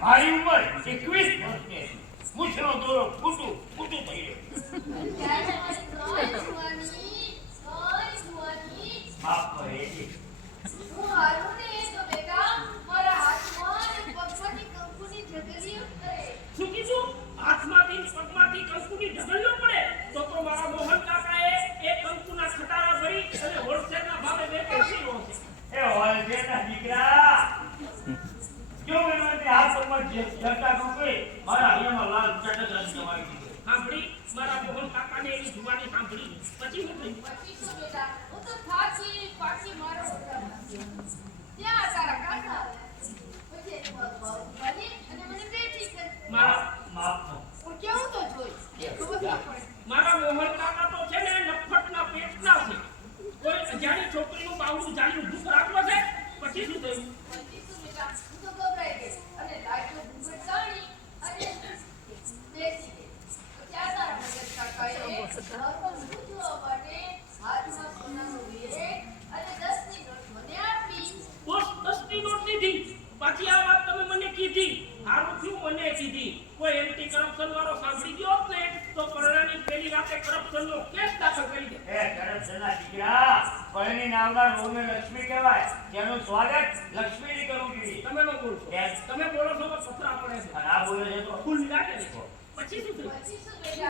મારી ઉંમર 21 વર્ષની હતી. મૂછનો દોરો ફૂટું ફૂટું થઈ ગયો. માફ કરે છે. શું કીધું? હાથમાંથી પગમાંથી કંકુની ઢગલીઓ પડે તો મારા મોહન કાકાએ એ કંકુના ખટારા ભરી અને હોલસેલના ભાવે વેચી રહ્યો છે. એ હોલસેલના દીકરા જો મને આ સમજ જતા કોઈ મારા હૈયામાં લાલ ચટક રસ જમાવી દીધો. સાંભળી મારા મોહન કાકાને એની જુવાની સાંભળી પછી હું થઈ મારા મોહન કાકા તો છે ને નફટના પેટના છે. કોઈ અજાણી છોકરીનું બાવડું જાણ્યું દુઃખ રાખવો છે પછી શું થયું? બોસ 10ની નોટ લીધી. પાછી આ વાત તમે મને કીધી. હારું થયું મને કીધી. કોઈ એન્ટી કરપ્શન વાળો સાંભળી ગયો હોત ને તો પરણાની પેલી રાતે કરપ્શનનો કેસ દાખલ કરી દે. એ કરપ્શનના દીકરા પરણીને આવનાર વહુને લક્ષ્મી કહેવાય. તેનું સ્વાગત લક્ષ્મીથી કરવું જોઈએ. તમે ન બોલશો. તમે બોલો છો તો પથરા પડે છે. અને આ બોલે છે તો ફૂલ લાગે છે. પછી શું થયું?